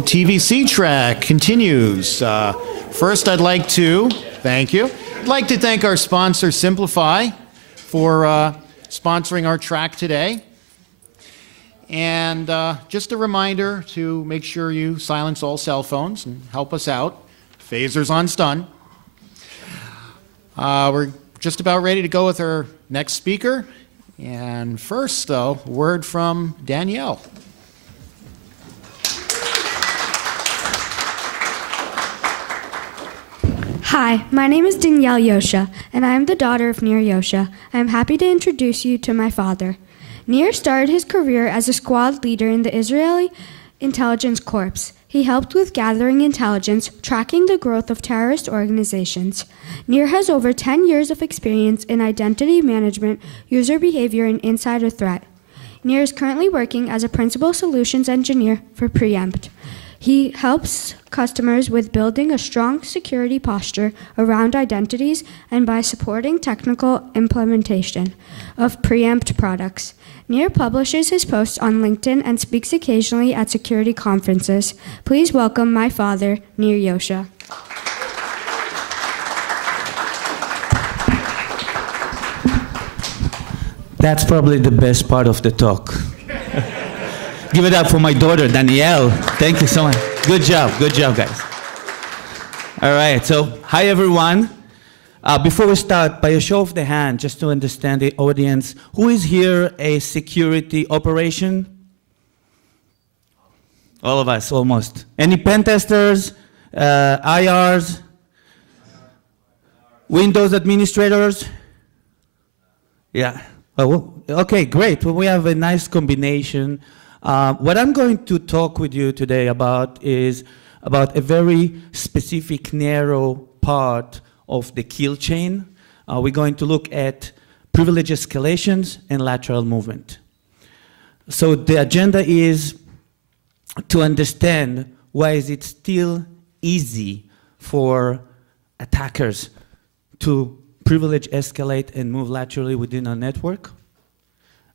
TVC track continues. First, I'd like to thank our sponsor, Simplify, for sponsoring our track today. And just a reminder to make sure you silence all cell phones and help us out. Phaser's on stun. We're just about ready to go with our next speaker. And first, though, word from Danielle. Hi, my name is Danielle Yosha, and I am the daughter of Nir Yosha. I am happy to introduce you to my father. Nir started his career as a squad leader in the Israeli Intelligence Corps. He helped with gathering intelligence, tracking the growth of terrorist organizations. Nir has over 10 years of experience in identity management, user behavior, and insider threat. Nir is currently working as a principal solutions engineer for Preempt. He helps customers with building a strong security posture around identities and by supporting technical implementation of Preempt products. Nir publishes his posts on LinkedIn and speaks occasionally at security conferences. Please welcome my father, Nir Yosha. That's probably the best part of the talk. Give it up for my daughter, Danielle. Thank you so much. Good job, guys. All right, so hi, everyone. Before we start, by a show of the hand, just to understand the audience, who is here a security operation? All of us, almost. Any pen testers, IRs, Windows administrators? Yeah. Oh, okay, great. Well, we have a nice combination. What I'm going to talk with you today about is about a very specific, narrow part of the kill chain. We're going to look at privilege escalations and lateral movement. So the agenda is to understand why is it still easy for attackers to privilege escalate and move laterally within a network.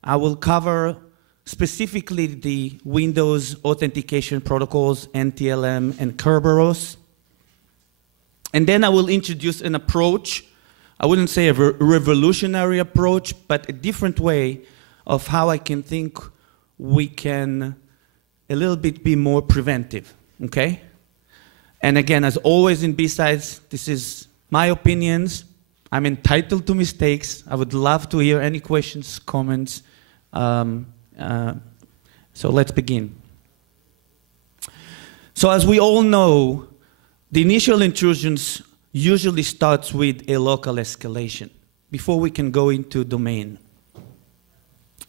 I will cover specifically the Windows Authentication Protocols, NTLM, and Kerberos. And then I will introduce an approach, I wouldn't say a revolutionary approach, but a different way of how I can think we can a little bit be more preventive, okay? And again, as always in BSides, this is my opinions. I'm entitled to mistakes. I would love to hear any questions, comments. So let's begin. So as we all know, the initial intrusions usually starts with a local escalation before we can go into domain.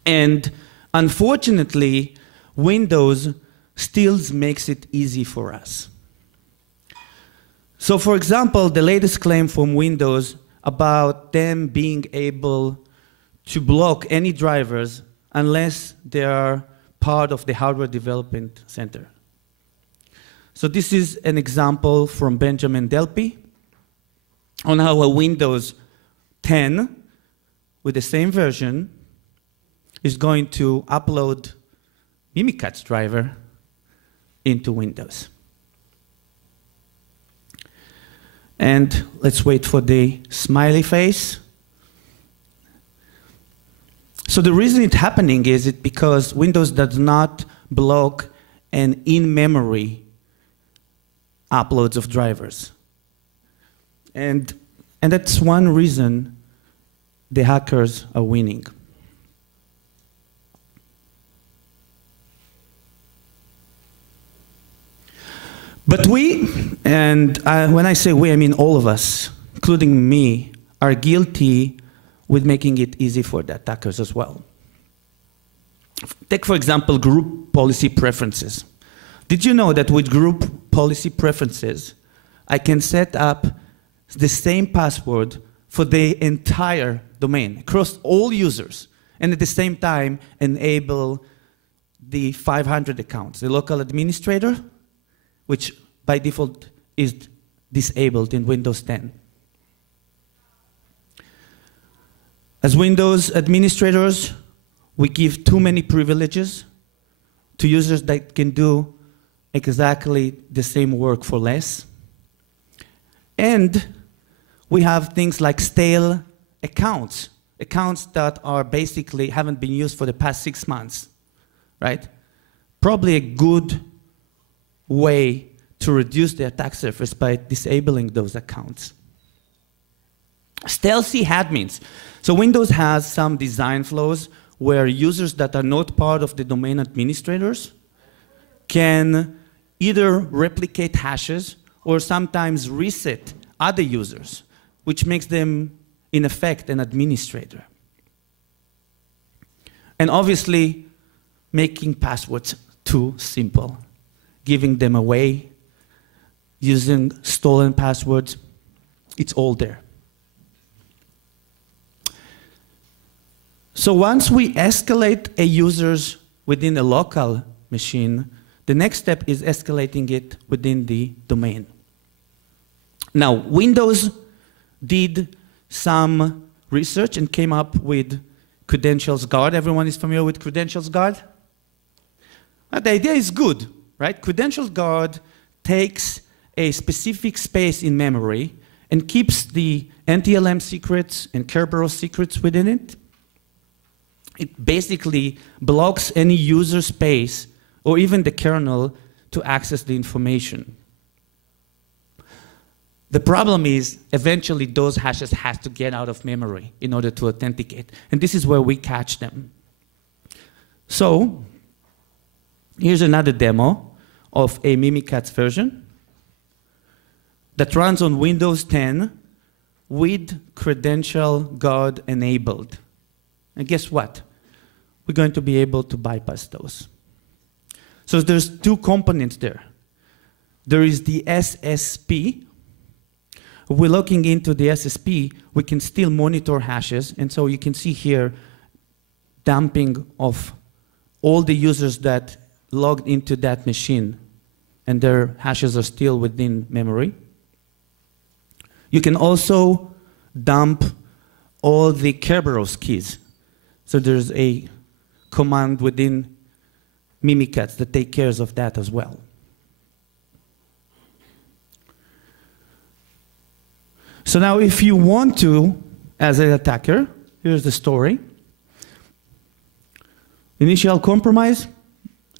And unfortunately, Windows still makes it easy for us. So for example, the latest claim from Windows about them being able to block any drivers unless they are part of the hardware development center. So this is an example from Benjamin Delpy on how a Windows 10 with the same version is going to upload Mimikatz driver into Windows. And let's wait for the smiley face. So the reason it's happening is because Windows does not block an in-memory uploads of drivers. And that's one reason the hackers are winning. But we, and when I say we, I mean all of us, including me, are guilty with making it easy for the attackers as well. Take, for example, group policy preferences. Did you know that with group policy preferences, I can set up the same password for the entire domain, across all users, and at the same time enable the 500 accounts, the local administrator, which by default is disabled in Windows 10. As Windows administrators, we give too many privileges to users that can do exactly the same work for less. And we have things like stale accounts, accounts that are basically haven't been used for the past 6 months, right? Probably a good way to reduce the attack surface by disabling those accounts. Stealthy admins. So Windows has some design flows where users that are not part of the domain administrators can either replicate hashes or sometimes reset other users, which makes them, in effect, an administrator. And obviously, making passwords too simple, giving them away, using stolen passwords, it's all there. So once we escalate a user's within a local machine, the next step is escalating it within the domain. Now, Windows did some research and came up with Credential Guard. Everyone is familiar with Credential Guard? The idea is good, right? Credential Guard takes a specific space in memory and keeps the NTLM secrets and Kerberos secrets within it. It basically blocks any user space or even the kernel to access the information. The problem is, eventually those hashes have to get out of memory in order to authenticate. And this is where we catch them. So, here's another demo of a Mimikatz version that runs on Windows 10 with Credential Guard enabled. And guess what? We're going to be able to bypass those. So there's two components there. There is the SSP. If we're looking into the SSP, we can still monitor hashes. And so you can see here dumping of all the users that logged into that machine, and their hashes are still within memory. You can also dump all the Kerberos keys. So there's a command within Mimikatz that takes care of that as well. So now if you want to, as an attacker, here's the story. Initial compromise,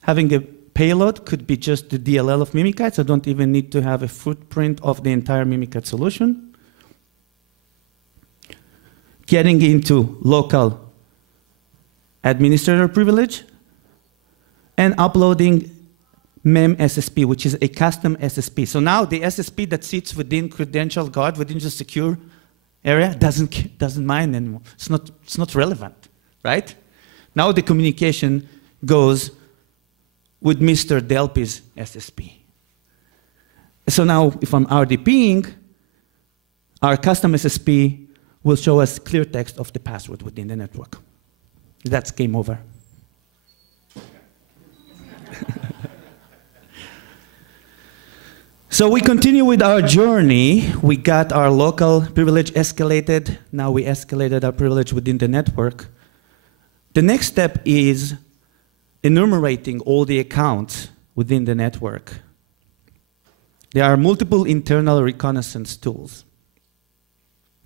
having a payload could be just the DLL of Mimikatz. I don't even need to have a footprint of the entire Mimikatz solution. Getting into local administrator privilege, and uploading mem SSP, which is a custom SSP. So now the SSP that sits within Credential Guard, within the secure area, doesn't mind anymore. It's not relevant, right? Now the communication goes with Mr. Delpy's SSP. So now if I'm RDPing, our custom SSP will show us clear text of the password within the network. That's game over. So we continue with our journey. We got our local privilege escalated. Now we escalated our privilege within the network. The next step is enumerating all the accounts within the network. There are multiple internal reconnaissance tools.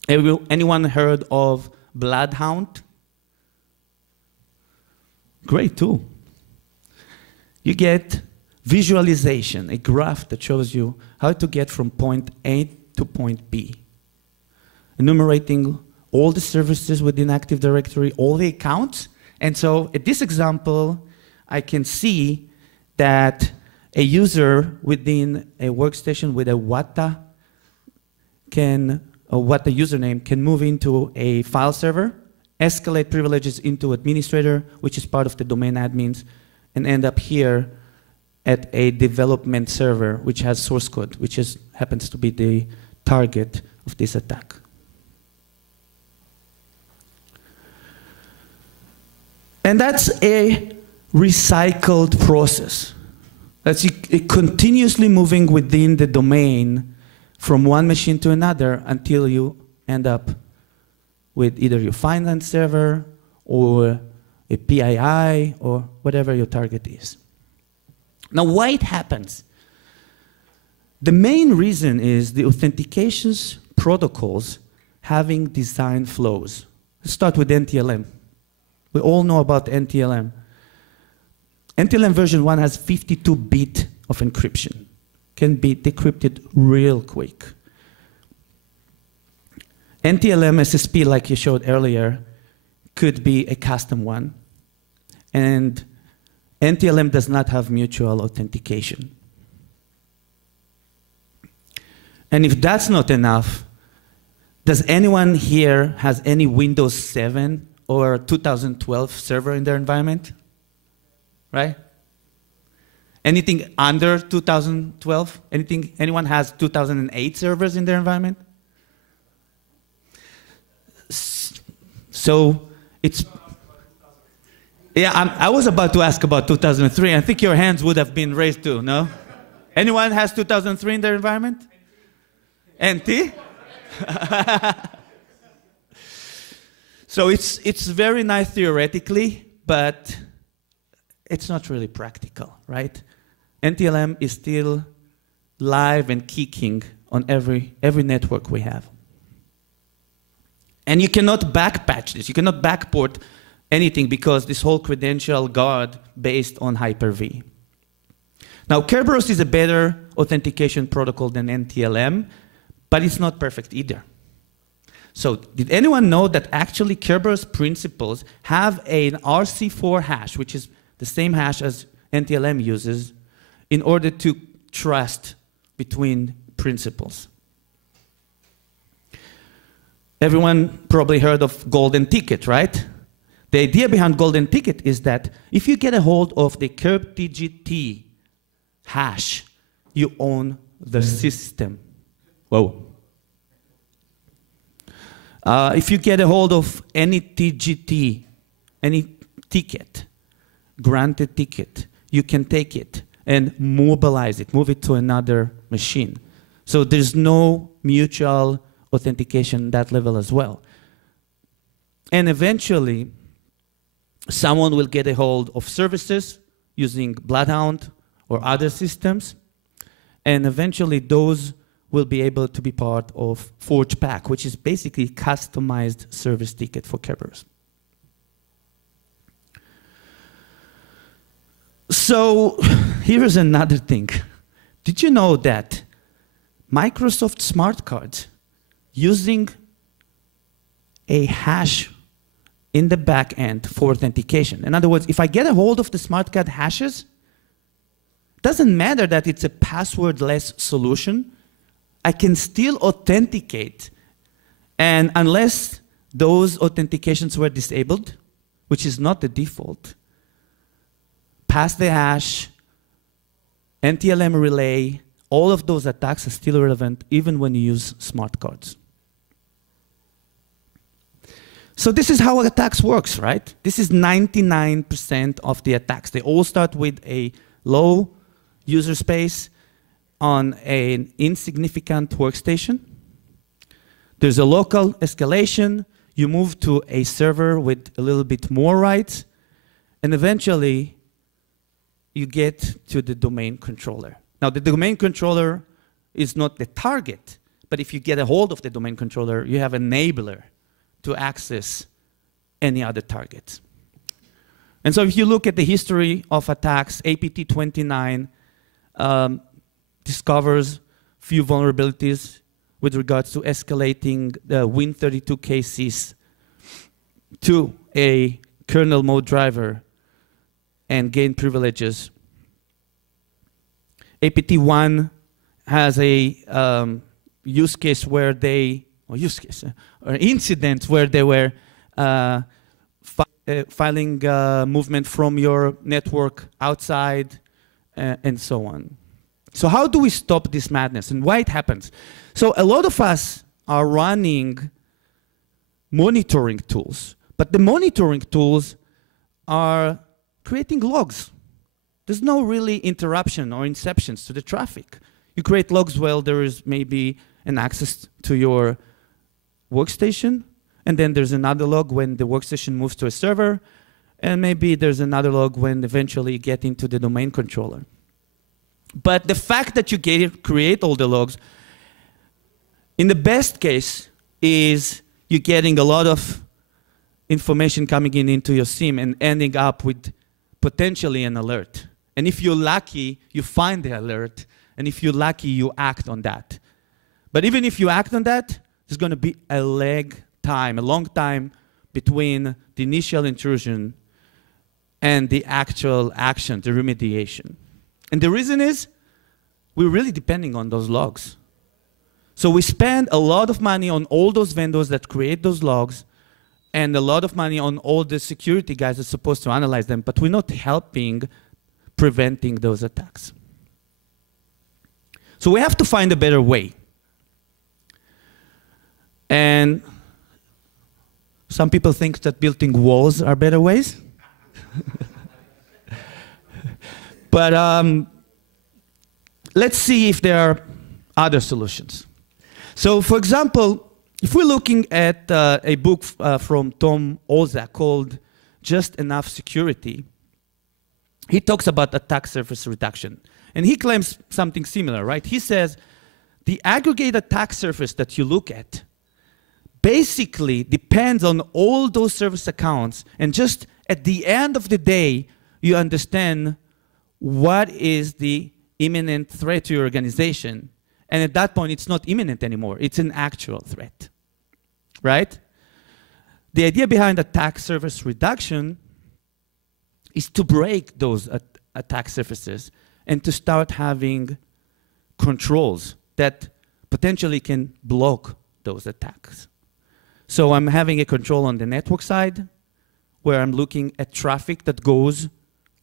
Anyone heard of Bloodhound? Great tool. You get visualization, a graph that shows you how to get from point A to point B. Enumerating all the services within Active Directory, all the accounts. And so at this example, I can see that a user within a workstation with a WATA username can move into a file server, escalate privileges into administrator, which is part of the domain admins, and end up here at a development server, which has source code, which happens to be the target of this attack. And that's a recycled process. That's continuously moving within the domain from one machine to another until you end up with either your finance server or a PII or whatever your target is. Now, why it happens? The main reason is the authentication protocols having design flows. Let's start with NTLM. We all know about NTLM. NTLM version 1 has 52-bit of encryption. Can be decrypted real quick. NTLM SSP, like you showed earlier, could be a custom one. And NTLM does not have mutual authentication. And if that's not enough, does anyone here has any Windows 7 or 2012 server in their environment? Right? Anything under 2012? Anyone has 2008 servers in their environment? So it's, yeah, I was about to ask about 2003. I think your hands would have been raised too, no? Anyone has 2003 in their environment? NT? So it's very nice theoretically, but it's not really practical, right? NTLM is still live and kicking on every network we have. And you cannot backpatch this. You cannot backport anything because this whole Credential Guard based on Hyper-V. Now, Kerberos is a better authentication protocol than NTLM, but it's not perfect either. So did anyone know that actually Kerberos principles have an RC4 hash, which is the same hash as NTLM uses, in order to trust between principles? Everyone probably heard of golden ticket, right? The idea behind golden ticket is that if you get a hold of the KERB-TGT hash, you own the system. Whoa. If you get a hold of any TGT, any ticket, granted ticket, you can take it and mobilize it, move it to another machine. So there's no mutual authentication at that level as well. And eventually, someone will get a hold of services using Bloodhound or other systems, and eventually those will be able to be part of ForgePack, which is basically customized service ticket for Kerberos. So here's another thing. Did you know that Microsoft smart cards using a hash in the back end for authentication? In other words, if I get a hold of the smart card hashes, doesn't matter that it's a passwordless solution, I can still authenticate. And unless those authentications were disabled, which is not the default, pass the hash, NTLM relay, all of those attacks are still relevant even when you use smart cards. So this is how attacks works, right? This is 99% of the attacks. They all start with a low user space on an insignificant workstation. There's a local escalation. You move to a server with a little bit more rights, and eventually you get to the domain controller. Now, the domain controller is not the target, but if you get a hold of the domain controller, you have an enabler to access any other target. And so if you look at the history of attacks, APT29 discovers few vulnerabilities with regards to escalating the Win32 cases to a kernel mode driver and gain privileges. APT1 has a use case where they, or incident where they were filing movement from your network outside and so on. So how do we stop this madness and why it happens? So a lot of us are running monitoring tools, but the monitoring tools are creating logs. There's no really interruption or inceptions to the traffic. You create logs while there is maybe an access to your workstation, and then there's another log when the workstation moves to a server, and maybe there's another log when eventually you get into the domain controller. But the fact that you create all the logs, in the best case, is you're getting a lot of information coming in into your SIEM and ending up with potentially an alert. And if you're lucky, you find the alert. And if you're lucky, you act on that. But even if you act on that, there's going to be a long time between the initial intrusion and the actual action, the remediation. And the reason is, we're really depending on those logs. So we spend a lot of money on all those vendors that create those logs, and a lot of money on all the security guys that are supposed to analyze them, but we're not helping preventing those attacks. So we have to find a better way. And some people think that building walls are better ways. But let's see if there are other solutions. So for example, if we're looking at a book from Tom Olzak called Just Enough Security, he talks about attack surface reduction. And he claims something similar, right? He says, the aggregate attack surface that you look at basically depends on all those service accounts, and just at the end of the day, you understand what is the imminent threat to your organization. And at that point, it's not imminent anymore. It's an actual threat, right? The idea behind attack surface reduction is to break those attack surfaces and to start having controls that potentially can block those attacks. So I'm having a control on the network side, where I'm looking at traffic that goes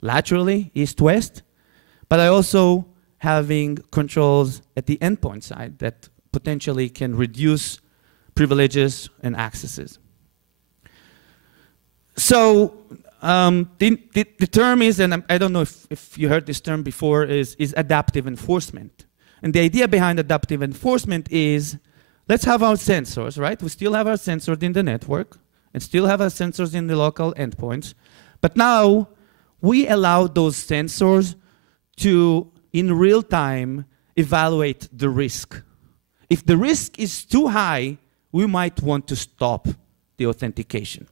laterally, east-west, but I also having controls at the endpoint side that potentially can reduce privileges and accesses. So the term is, and I don't know if you heard this term before, is adaptive enforcement. And the idea behind adaptive enforcement is, let's have our sensors, right? We still have our sensors in the network and still have our sensors in the local endpoints. But now we allow those sensors to, in real time, evaluate the risk. If the risk is too high, we might want to stop the authentication.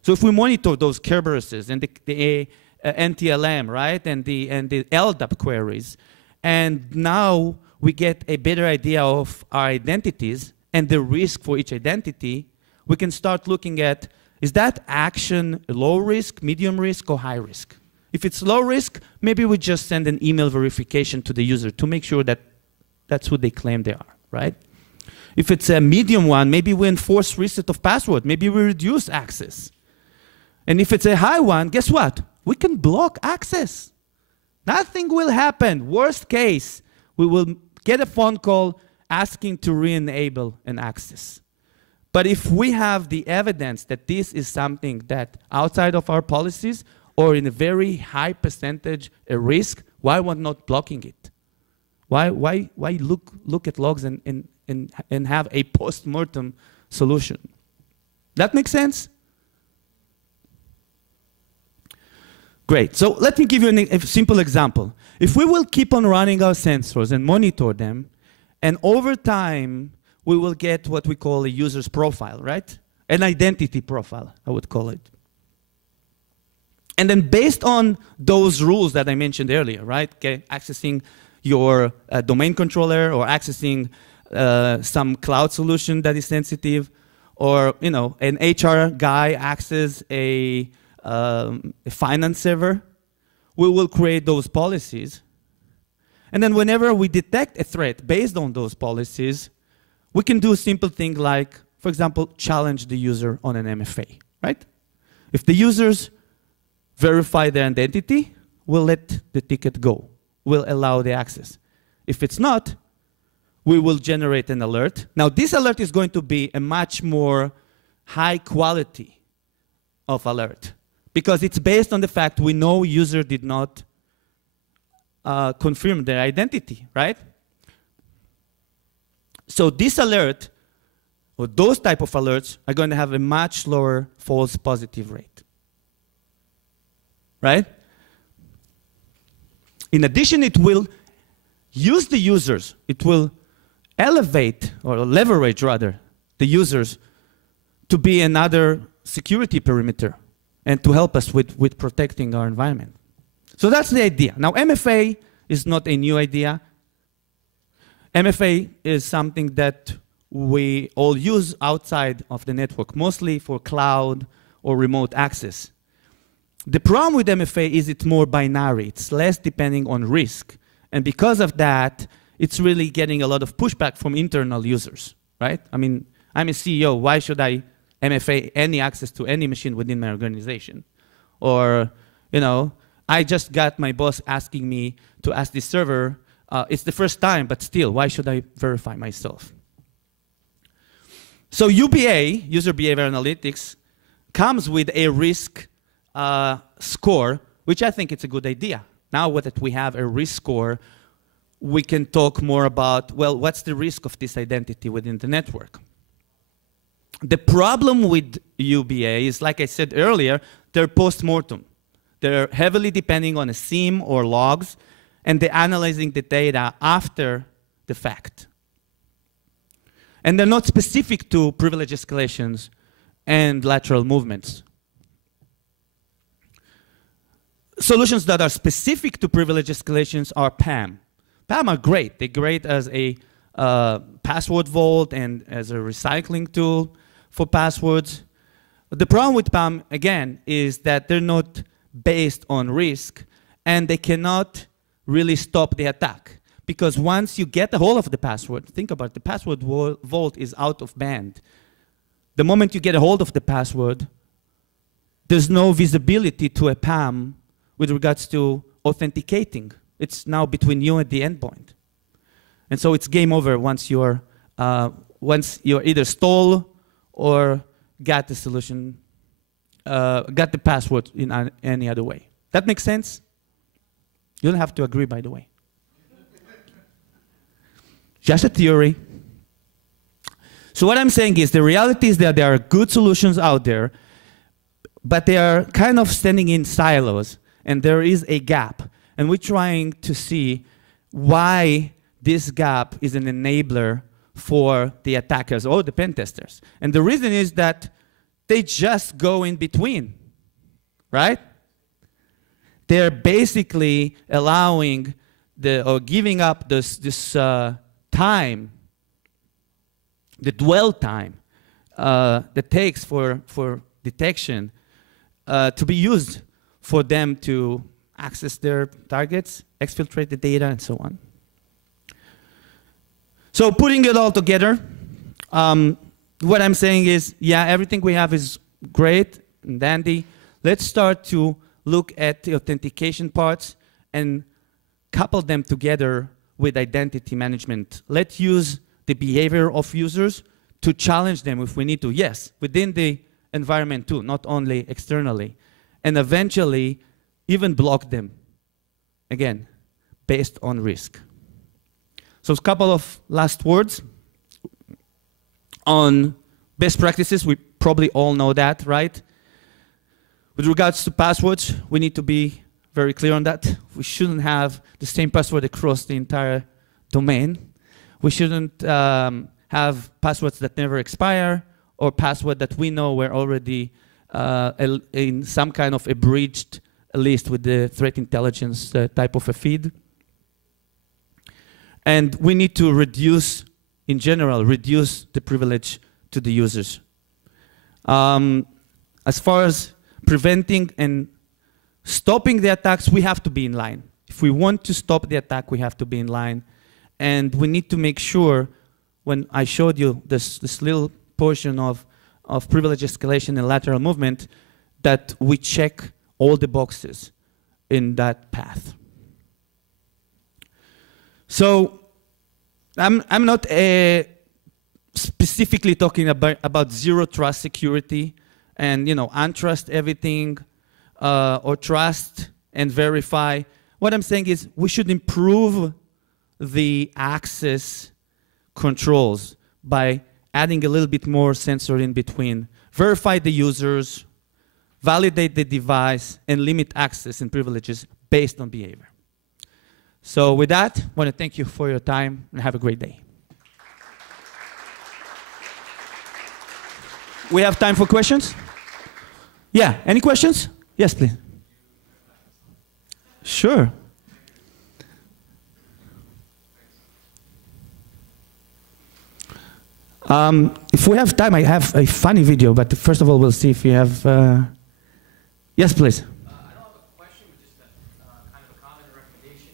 So if we monitor those Kerberuses and the NTLM, right, and the LDAP queries, and now we get a better idea of our identities and the risk for each identity, we can start looking at, is that action low risk, medium risk, or high risk? If it's low risk, maybe we just send an email verification to the user to make sure that that's who they claim they are, right? If it's a medium one, maybe we enforce reset of password. Maybe we reduce access. And if it's a high one, guess what? We can block access. Nothing will happen. Worst case, we will get a phone call asking to re-enable an access. But if we have the evidence that this is something that outside of our policies or in a very high percentage a risk, why we're not blocking it? Why look at logs and have a post-mortem solution? That makes sense? Great. So let me give you a simple example. If we will keep on running our sensors and monitor them, and over time, we will get what we call a user's profile, right? An identity profile, I would call it. And then based on those rules that I mentioned earlier, right? Okay, accessing your domain controller or accessing some cloud solution that is sensitive, or an HR guy access a finance server, we will create those policies. And then whenever we detect a threat based on those policies, we can do a simple thing like, for example, challenge the user on an MFA, right? If the users verify their identity, we'll let the ticket go. We'll allow the access. If it's not, we will generate an alert. Now, this alert is going to be a much more high quality of alert, because it's based on the fact we know user did not confirm their identity, right? So this alert, or those type of alerts, are going to have a much lower false positive rate, right? In addition, it will use the users. It will elevate, or leverage rather, the users to be another security perimeter and to help us with protecting our environment. So that's the idea. Now, MFA is not a new idea. MFA is something that we all use outside of the network, mostly for cloud or remote access. The problem with MFA is it's more binary. It's less depending on risk. And because of that, it's really getting a lot of pushback from internal users, right? I mean, I'm a CEO. Why should I MFA any access to any machine within my organization? Or, you know, I just got my boss asking me to ask this server. It's the first time, but still, why should I verify myself? So UBA, User Behavior Analytics, comes with a risk score, which I think it's a good idea. Now that we have a risk score, we can talk more about, well, what's the risk of this identity within the network? The problem with UBA is, like I said earlier, they're post-mortem. They're heavily depending on a SIEM or logs, and they're analyzing the data after the fact. And they're not specific to privilege escalations and lateral movements. Solutions that are specific to privilege escalations are PAM. PAM are great. They're great as a password vault and as a recycling tool for passwords. But the problem with PAM, again, is that they're not based on risk, and they cannot really stop the attack. Because once you get a hold of the password, think about it, the password vault is out of band. The moment you get a hold of the password, there's no visibility to a PAM with regards to authenticating. It's now between you and the endpoint. And so it's game over once you're either stole or got the solution, got the password in any other way. That makes sense? You don't have to agree, by the way. Just a theory. So what I'm saying is the reality is that there are good solutions out there, but they are kind of standing in silos, and there is a gap. And we're trying to see why this gap is an enabler for the attackers or the pen testers. And the reason is that they just go in between, right? They're basically allowing or giving up this time, the dwell time that takes for detection to be used for them to access their targets, exfiltrate the data, and so on. So putting it all together, what I'm saying is, yeah, everything we have is great and dandy. Let's start to look at the authentication parts and couple them together with identity management. Let's use the behavior of users to challenge them if we need to. Yes, within the environment too, not only externally. And eventually, even block them, again, based on risk. So a couple of last words on best practices. We probably all know that, right? With regards to passwords, we need to be very clear on that. We shouldn't have the same password across the entire domain. We shouldn't have passwords that never expire or passwords that we know were already in some kind of a breached list with the threat intelligence type of a feed. And we need to reduce, in general, reduce the privilege to the users. As far as preventing and stopping the attacks, we have to be in line. If we want to stop the attack, we have to be in line. And we need to make sure, when I showed you this little portion of privilege escalation and lateral movement, that we check all the boxes in that path. So I'm not specifically talking about zero trust security and untrust everything or trust and verify. What I'm saying is we should improve the access controls by adding a little bit more sensor in between. Verify the users, validate the device, and limit access and privileges based on behavior. So with that, I want to thank you for your time and have a great day. We have time for questions? Yeah, any questions? Yes, please. Sure. If we have time, I have a funny video, but first of all, we'll see if we have... Yes, please. I don't have a question, but just kind of a comment or recommendation.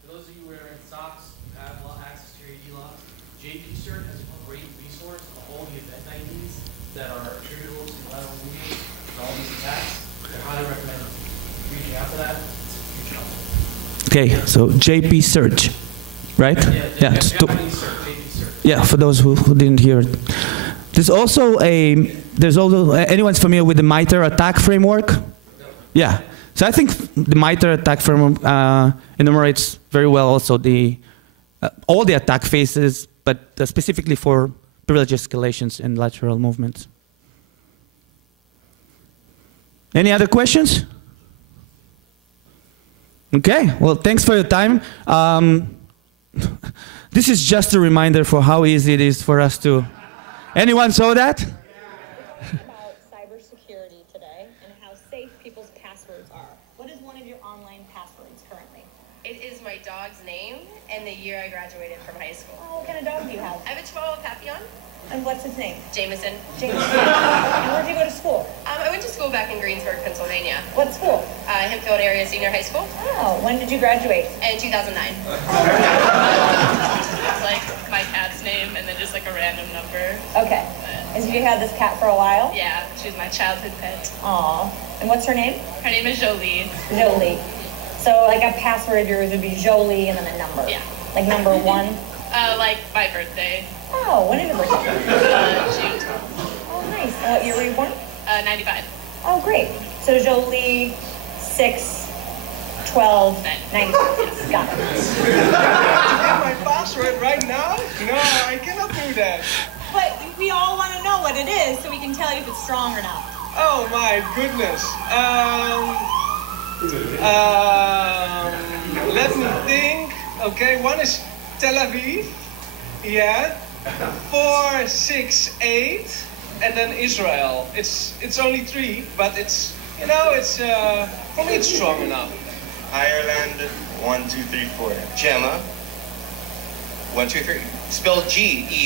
For those of you wearing socks, you have access to your e-log. JP Cert has a great resource of all the event IDs that are attributable to lateral movement and all these attacks. I highly recommend reaching out to that. It's a huge help. Okay, so JP Search, right? Yeah, it's JP Cert. yeah, for those who didn't hear it. There's also anyone's familiar with the MITRE attack framework? Yeah. So I think the MITRE attack framework enumerates very well also all the attack phases, but specifically for privilege escalations and lateral movements. Any other questions? Okay, well, thanks for your time. This is just a reminder for how easy it is for us to... Anyone saw that? About cybersecurity today and how safe people's passwords are. What is one of your online passwords currently? It is my dog's name and the year I graduated from high school. Oh, what kind of dog do you have? I have a Chihuahua Papillon, And what's his name? Jameson. James. And where did you go to school? I went to school back in Greensburg, Pennsylvania. What school? Hempfield Area Senior High School Oh, when did you graduate? in 2009. It's like my cat's name and then just like a random number. Okay. And so you had this cat for a while? Yeah, she's my childhood pet. Aw. And what's her name? Her name is Jolie. Jolie. So like a password of yours would be Jolie and then a number. Yeah. Like number 1? Like my birthday, Oh, when is your birthday? June 12th, Oh, nice. And what year were you born? 95. Oh, great. So Jolie, 6, 12, 95. Got it. My password right now? No, I cannot do that. But we all want to know what it is so we can tell you if it's strong or not. Oh my goodness. Let me think. Okay, one is Tel Aviv. Yeah. 4, 6, 8, and then Israel. It's only 3, but it's for me it's strong enough. Ireland, 1, 2, 3, 4. Gemma, 1, 2, 3. Spelled Gemma.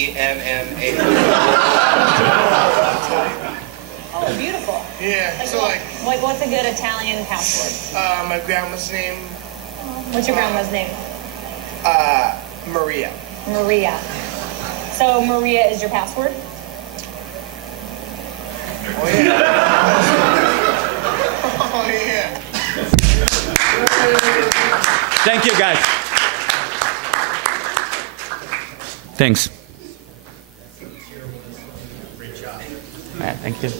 Oh, beautiful. Yeah, Like, so what? Like what's a good Italian password? my grandma's name, What's your grandma's name? Maria. Maria. So Maria is your password? Oh yeah. Oh yeah. Thank you, guys. Thanks. Great job. All right, thank you.